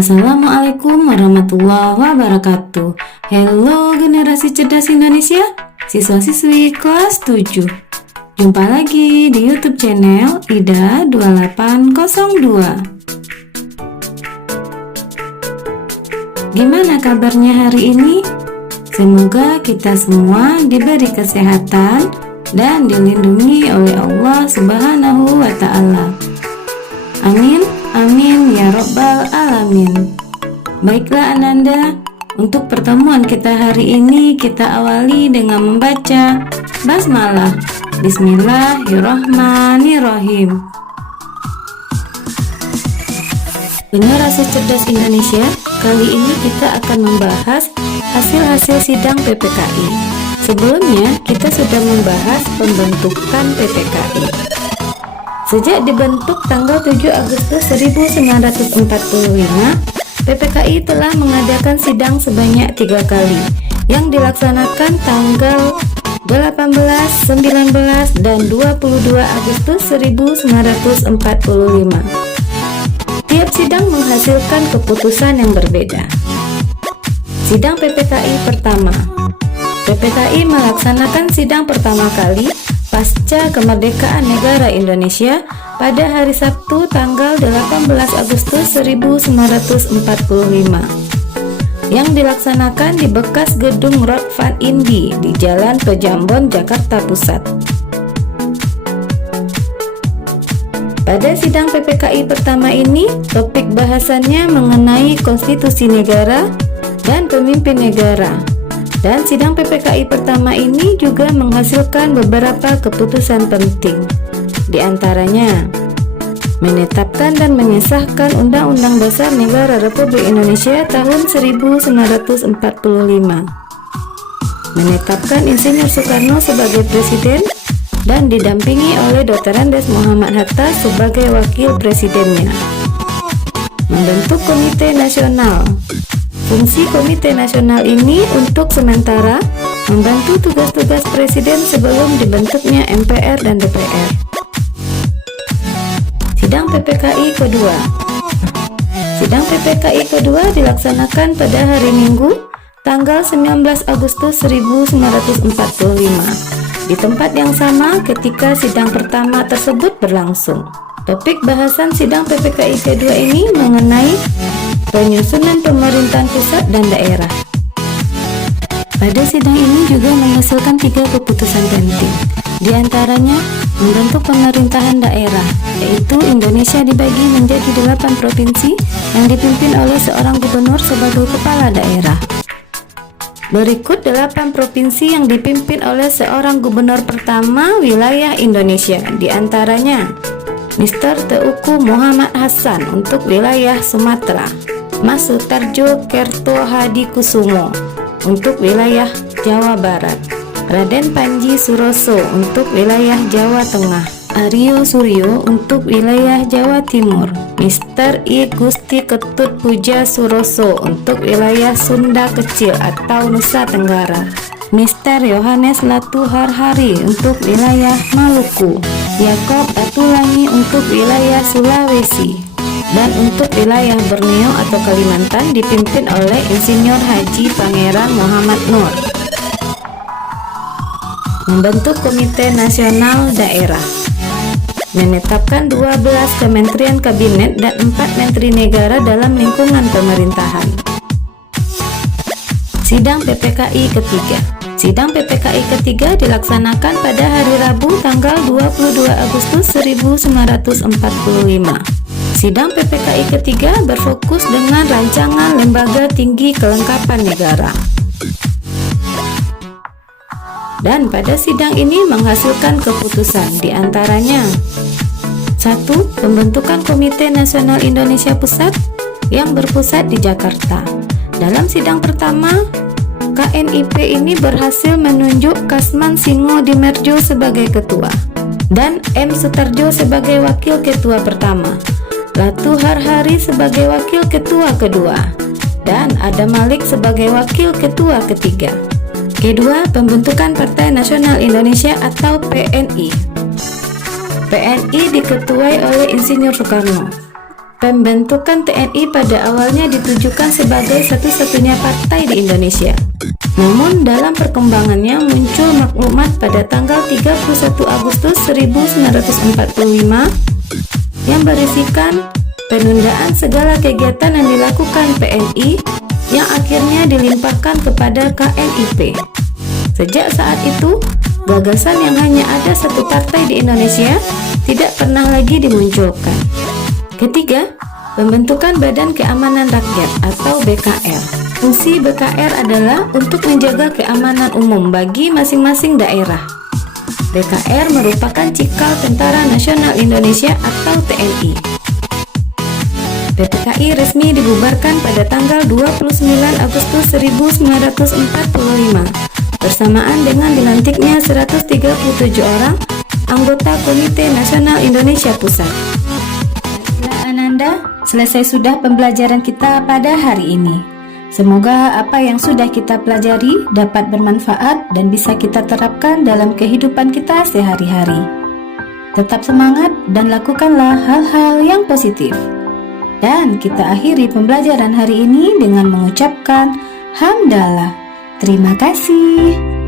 Assalamualaikum warahmatullahi wabarakatuh. Halo generasi cerdas Indonesia, siswa-siswi kelas 7. Jumpa lagi di YouTube channel Ida 2802. Gimana kabarnya hari ini? Semoga kita semua diberi kesehatan dan dilindungi oleh Allah Subhanahu wa Ta'ala. Amin, amin ya Rabbal Alamin. Baiklah Ananda, untuk pertemuan kita hari ini kita awali dengan membaca basmalah. Bismillahirrahmanirrahim. Generasi cerdas Indonesia, kali ini kita akan membahas hasil-hasil sidang PPKI. Sebelumnya kita sudah membahas pembentukan PPKI. Sejak dibentuk tanggal 7 Agustus 1945, PPKI telah mengadakan sidang sebanyak 3 kali yang dilaksanakan tanggal 18, 19, dan 22 Agustus 1945. Tiap sidang menghasilkan keputusan yang berbeda. Sidang PPKI pertama. PPKI melaksanakan sidang pertama kali pasca kemerdekaan negara Indonesia pada hari Sabtu tanggal 18 Agustus 1945 yang dilaksanakan di bekas gedung Rock Van Indi di Jalan Pejambon, Jakarta Pusat. Pada sidang PPKI pertama ini, topik bahasannya mengenai konstitusi negara dan pemimpin negara. Dan sidang PPKI pertama ini juga menghasilkan beberapa keputusan penting. Di antaranya, menetapkan dan mengesahkan Undang-Undang Dasar Negara Republik Indonesia tahun 1945. Menetapkan Insinyur Soekarno sebagai Presiden dan didampingi oleh Dr. Andes Muhammad Hatta sebagai Wakil Presidennya. Membentuk Komite Nasional. Fungsi Komite Nasional ini untuk sementara membantu tugas-tugas Presiden sebelum dibentuknya MPR dan DPR. Sidang PPKI kedua. Sidang PPKI kedua dilaksanakan pada hari Minggu, tanggal 19 Agustus 1945, di tempat yang sama ketika sidang pertama tersebut berlangsung. Topik bahasan sidang PPKI kedua ini mengenai penyusunan pemerintahan pusat dan daerah. Pada sidang ini juga menghasilkan 3 keputusan penting. Di antaranya, membentuk pemerintahan daerah, yaitu Indonesia dibagi menjadi 8 provinsi yang dipimpin oleh seorang gubernur sebagai kepala daerah. Berikut 8 provinsi yang dipimpin oleh seorang gubernur pertama wilayah Indonesia. Di antaranya, Mr. Teuku Muhammad Hasan untuk wilayah Sumatera, Mas Sutarjo Kerto Hadikusumo untuk wilayah Jawa Barat, Raden Panji Suroso untuk wilayah Jawa Tengah, Aryo Suryo untuk wilayah Jawa Timur, Mr. I Gusti Ketut Puja Suroso untuk wilayah Sunda Kecil atau Nusa Tenggara, Mr. Yohanes Latu Harhari untuk wilayah Maluku, Yakob Atulangi untuk wilayah Sulawesi, dan untuk wilayah Borneo atau Kalimantan dipimpin oleh Insinyur Haji Pangeran Muhammad Nur. Membentuk Komite Nasional Daerah. Menetapkan 12 kementerian kabinet dan 4 menteri negara dalam lingkungan pemerintahan. Sidang PPKI ketiga. Sidang PPKI ketiga dilaksanakan pada hari Rabu tanggal 22 Agustus 1945. Sidang PPKI ketiga berfokus dengan rancangan lembaga tinggi kelengkapan negara. Dan pada sidang ini menghasilkan keputusan, di antaranya 1. Pembentukan Komite Nasional Indonesia Pusat yang berpusat di Jakarta. Dalam sidang pertama, KNIP ini berhasil menunjuk Kasman Singo Dimerjo sebagai ketua dan M. Sutarjo sebagai wakil ketua pertama, Latu Harhari sebagai wakil ketua kedua, dan Adam Malik sebagai wakil ketua ketiga. Kedua, pembentukan Partai Nasional Indonesia atau PNI. PNI diketuai oleh Insinyur Soekarno. Pembentukan TNI pada awalnya ditujukan sebagai satu-satunya partai di Indonesia. Namun dalam perkembangannya muncul maklumat pada tanggal 31 Agustus 1945 yang berisikan penundaan segala kegiatan yang dilakukan PNI yang akhirnya dilimpahkan kepada KNIP. Sejak saat itu, gagasan yang hanya ada satu partai di Indonesia tidak pernah lagi dimunculkan. Ketiga, pembentukan Badan Keamanan Rakyat atau BKR. Fungsi BKR adalah untuk menjaga keamanan umum bagi masing-masing daerah. BKR merupakan cikal Tentara Nasional Indonesia atau TNI. PPKI resmi dibubarkan pada tanggal 29 Agustus 1945 bersamaan dengan dilantiknya 137 orang anggota Komite Nasional Indonesia Pusat. Ananda, selesai sudah pembelajaran kita pada hari ini. Semoga apa yang sudah kita pelajari dapat bermanfaat dan bisa kita terapkan dalam kehidupan kita sehari-hari. Tetap semangat dan lakukanlah hal-hal yang positif. Dan kita akhiri pembelajaran hari ini dengan mengucapkan hamdalah. Terima kasih.